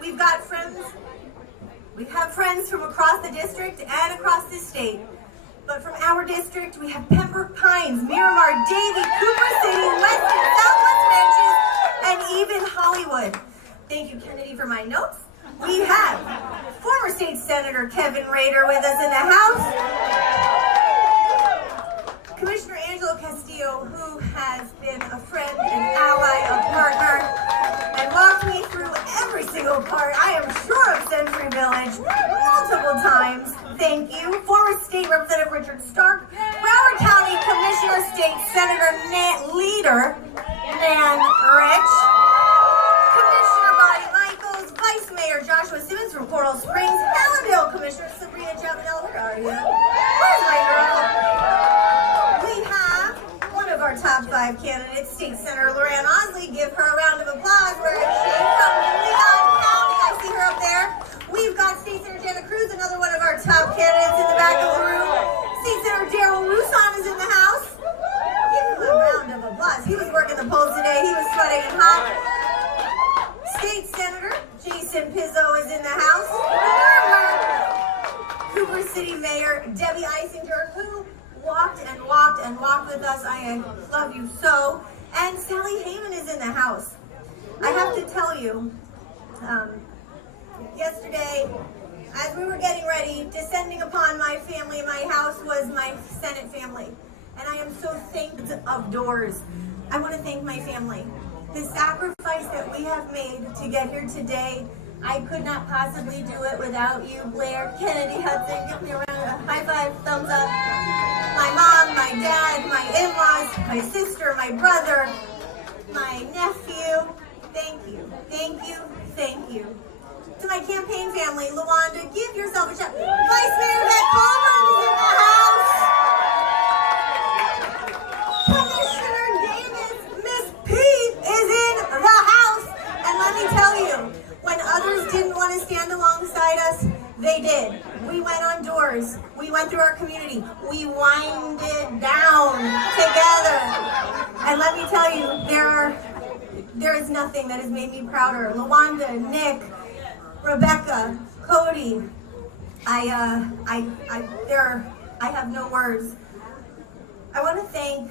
We've got friends. We have friends from across the district and across the state. But from our district, we have Pembroke Pines, Miramar, Davie, Cooper City, Weston, Southwest Ranches, and even Hollywood. Thank you, Kennedy, for my notes. We have former State Senator Kevin Rader with us in the House. Commissioner Angelo Castillo, who has been a friend, an ally, a partner, and walked me through every single part, I am sure, of Century Village multiple times. Thank you. Former State Representative Richard Stark, Broward County Commissioner, State Senator Leader Nan Rich, Commissioner Bonnie Michaels, Vice Mayor Joshua Simmons from Coral Springs, Allendale Commissioner Sabrina Chavanel. Where are you? Where's my girl? We have one of our top 5 candidates, State Senator Loran Osley. Give her a round of applause. Where is she? From Leon County. I see her up there. We've got State Senator Jana Cruz, another one of our top candidates in the back of the room. State Senator Darrell Rousson is in the house. Give him a round of applause. He was working the polls today. He was sweating and hot. State Senator Jason Pizzo is in the house. Cooper City Mayor Debbie Eisinger, who walked and walked and walked with us. I love you so. And Sally Heyman is in the house. I have to tell you, yesterday, as we were getting ready, descending upon my family in my house was my Senate family. And I am so thankful of doors. I want to thank my family. The sacrifice that we have made to get here today, I could not possibly do it without you, Blair, Kennedy, Hudson. Give me a round of high five, thumbs up. My mom, my dad, my in-laws, my sister, my brother, my nephew. Thank you, thank you, thank you. To my campaign family, LaWanda, give yourself a shout. Vice Mayor Beck Colburn is in the house. Commissioner Davis, Miss Pete is in the house. And let me tell you, when others didn't want to stand alongside us, they did. We went on doors. We went through our community. We winded down together. And let me tell you, there is nothing that has made me prouder. LaWanda, Nick, Rebecca, Cody, I have no words. I want to thank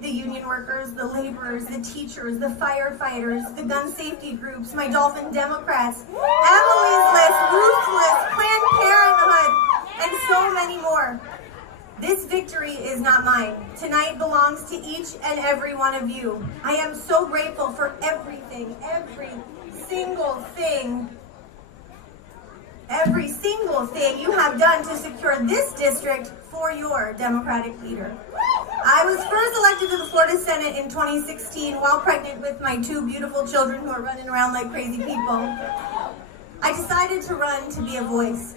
the union workers, the laborers, the teachers, the firefighters, the gun safety groups, my Dolphin Democrats, Emily's List, Ruthless, Planned Parenthood, and so many more. This victory is not mine. Tonight belongs to each and every one of you. I am so grateful for everything, every single thing you have done to secure this district for your Democratic leader. I was first elected to the Florida Senate in 2016 while pregnant with my 2 beautiful children who are running around like crazy people. I decided to run to be a voice.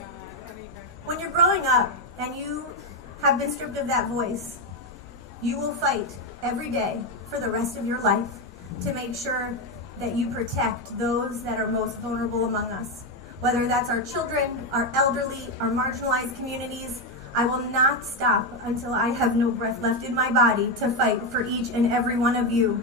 When you're growing up and you have been stripped of that voice, you will fight every day for the rest of your life to make sure that you protect those that are most vulnerable among us. Whether that's our children, our elderly, our marginalized communities, I will not stop until I have no breath left in my body to fight for each and every one of you.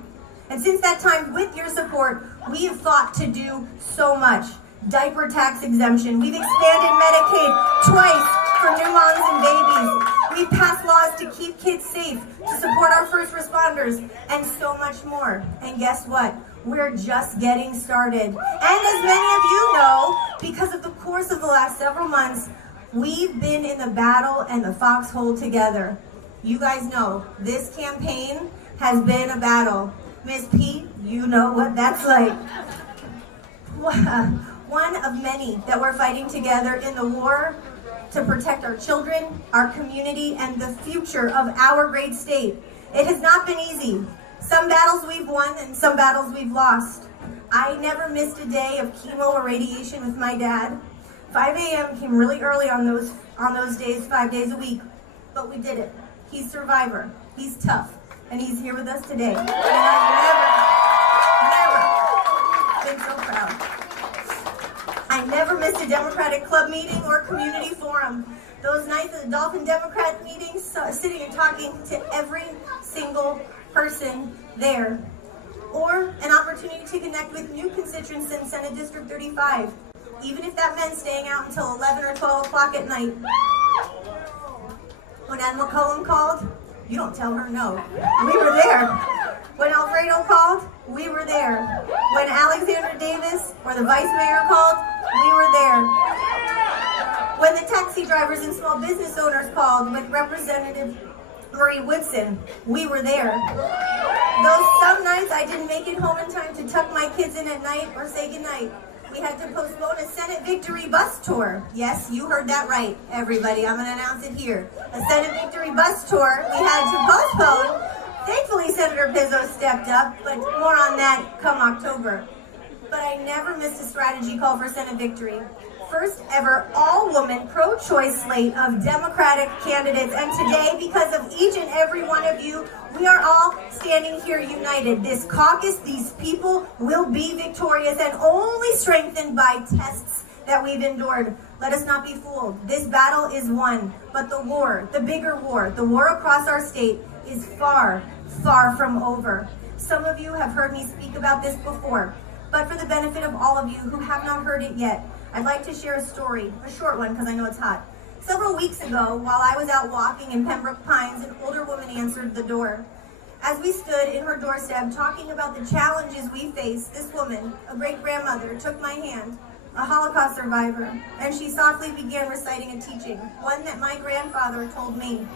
And since that time, with your support, we have fought to do so much. Diaper tax exemption. We've expanded Medicaid twice for new moms and babies. We've passed laws to keep kids safe, to support our first responders, and so much more. And guess what? We're just getting started. And as many of you know, because of the course of the last several months, we've been in the battle and the foxhole together. You guys know, this campaign has been a battle. Miss Pete, you know what that's like. One of many that we're fighting together in the war to protect our children, our community, and the future of our great state. It has not been easy. Some battles we've won and some battles we've lost. I never missed a day of chemo or radiation with my dad. 5 a.m. came really early on those days, 5 days a week, but we did it. He's a survivor, he's tough, and he's here with us today. And I've never been so proud. I never missed a Democratic club meeting or community forum. Those nights at the Dolphin Democrat meetings, sitting and talking to every single person there. or an opportunity to connect with new constituents in Senate District 35, even if that meant staying out until 11 or 12 o'clock at night. When Ed McCollum called, you don't tell her no. We were there. When Alfredo called, we were there. When Alexander Davis or the vice mayor called, we were there. When the taxi drivers and small business owners called with Representative Marie Woodson, we were there. Though some nights I didn't make it home in time to tuck my kids in at night or say goodnight, we had to postpone a Senate Victory bus tour. Yes, you heard that right, everybody. I'm going to announce it here. A Senate Victory bus tour we had to postpone. Thankfully, Senator Pizzo stepped up, but more on that come October. But I never missed a strategy call for Senate Victory. First ever all-woman pro-choice slate of Democratic candidates. And today, because of each and every one of you, we are all standing here united. This caucus, these people will be victorious and only strengthened by tests that we've endured. Let us not be fooled. This battle is won, but the war, the bigger war, the war across our state is far, far from over. Some of you have heard me speak about this before, but for the benefit of all of you who have not heard it yet, I'd like to share a story, a short one because I know it's hot. Several weeks ago, while I was out walking in Pembroke Pines, an older woman answered the door. As we stood in her doorstep talking about the challenges we face, this woman, a great-grandmother, took my hand, a Holocaust survivor, and she softly began reciting a teaching, one that my grandfather told me.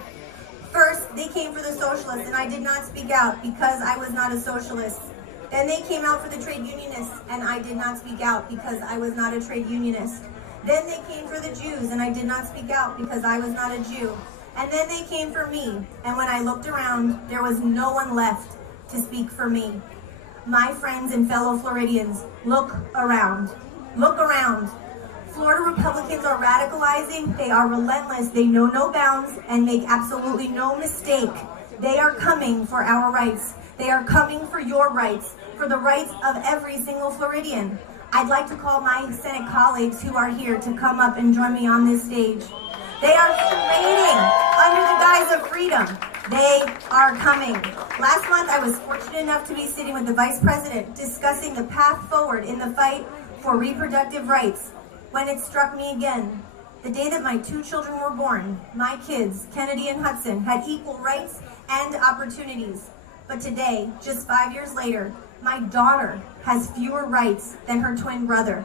First, they came for the socialists, and I did not speak out because I was not a socialist. Then they came out for the trade unionists, and I did not speak out because I was not a trade unionist. Then they came for the Jews, and I did not speak out because I was not a Jew. And then they came for me, and when I looked around, there was no one left to speak for me. My friends and fellow Floridians, look around. Look around. Florida Republicans are radicalizing, they are relentless, they know no bounds, and make absolutely no mistake. They are coming for our rights. They are coming for your rights, for the rights of every single Floridian. I'd like to call my Senate colleagues who are here to come up and join me on this stage. They are parading under the guise of freedom. They are coming. Last month, I was fortunate enough to be sitting with the Vice President discussing the path forward in the fight for reproductive rights when it struck me again. The day that my two children were born, my kids, Kennedy and Hudson, had equal rights and opportunities. But today, just 5 years later, my daughter has fewer rights than her twin brother.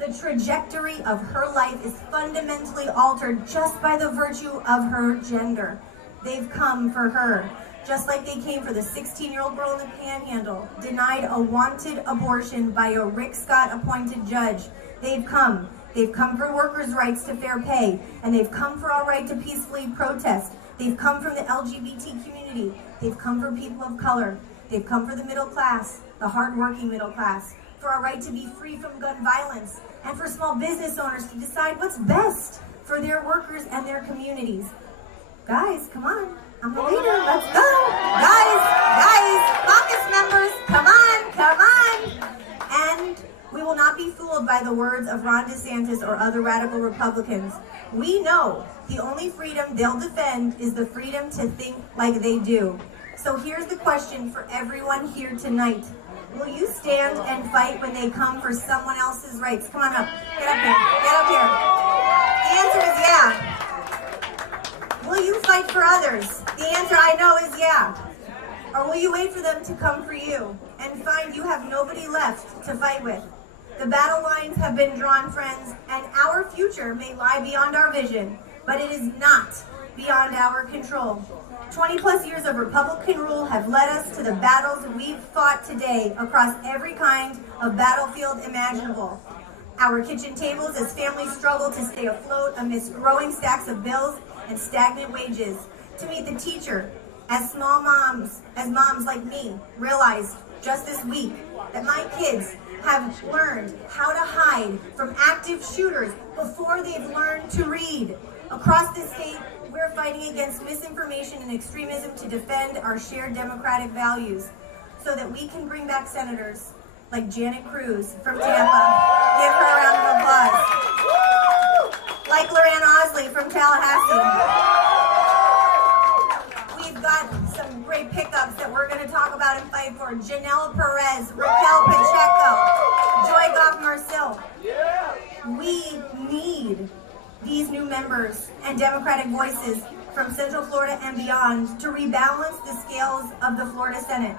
The trajectory of her life is fundamentally altered just by the virtue of her gender. They've come for her, just like they came for the 16-year-old girl in the Panhandle, denied a wanted abortion by a Rick Scott-appointed judge. They've come. They've come for workers' rights to fair pay, and they've come for our right to peacefully protest. They've come from the LGBT community. They've come for people of color. They've come for the middle class, the hardworking middle class, for our right to be free from gun violence, and for small business owners to decide what's best for their workers and their communities. Guys, come on. I'm the leader. Let's go. Guys, caucus members, come on. And we will not be fooled by the words of Ron DeSantis or other radical Republicans. We know the only freedom they'll defend is the freedom to think like they do. So here's the question for everyone here tonight. Will you stand and fight when they come for someone else's rights? Come on up. Get up here. Get up here. The answer is yeah. Will you fight for others? The answer I know is yeah. Or will you wait for them to come for you and find you have nobody left to fight with? The battle lines have been drawn, friends, and our future may lie beyond our vision, but it is not beyond our control. 20 plus years of Republican rule have led us to the battles we've fought today across every kind of battlefield imaginable. Our kitchen tables as families struggle to stay afloat amidst growing stacks of bills and stagnant wages. To meet the teacher, as moms like me realized just this week that my kids have learned how to hide from active shooters before they've learned to read. Across the state, we're fighting against misinformation and extremism to defend our shared democratic values so that we can bring back senators like Janet Cruz from Tampa. Give her a round of applause. Like Loran Osley from Tallahassee. We've got some great pickups that we're going to talk about and fight for. Janelle Perez Martinez, Raquel Pacheco, Joy Goff-Marcil. We need these new members and Democratic voices from Central Florida and beyond to rebalance the scales of the Florida Senate.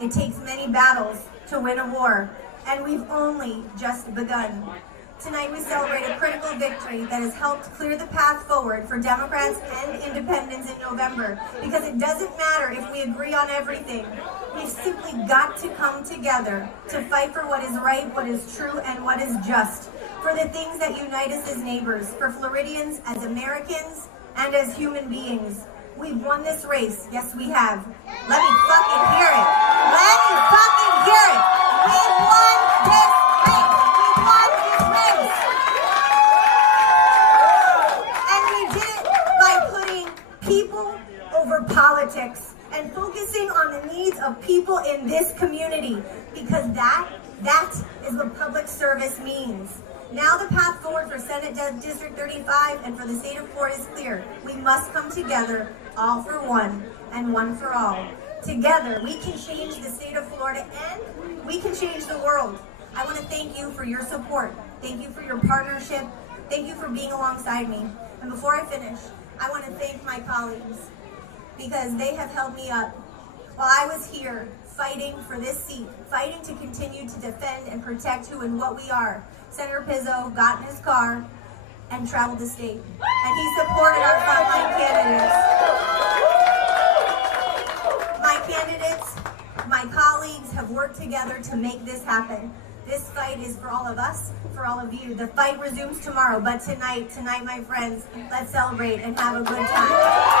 It takes many battles to win a war, and we've only just begun. Tonight we celebrate a critical victory that has helped clear the path forward for Democrats and independents in November, because it doesn't matter if we agree on everything. We've simply got to come together to fight for what is right, what is true, and what is just, for the things that unite us as neighbors, for Floridians, as Americans, and as human beings. We've won this race. Yes, we have. Let me fucking hear it. Let me fucking hear it. We won this race. We won this race. And we did it by putting people over politics and focusing on the needs of people in this community, because that is what public service means. Now the path forward for Senate District 35 and for the state of Florida is clear. We must come together, all for one and one for all. Together, we can change the state of Florida and we can change the world. I want to thank you for your support. Thank you for your partnership. Thank you for being alongside me. And before I finish, I want to thank my colleagues, because they have held me up while I was here fighting for this seat, fighting to continue to defend and protect who and what we are. Senator Pizzo got in his car and traveled the state, and he supported our frontline candidates. My candidates, my colleagues have worked together to make this happen. This fight is for all of us, for all of you. The fight resumes tomorrow, but tonight, my friends, let's celebrate and have a good time.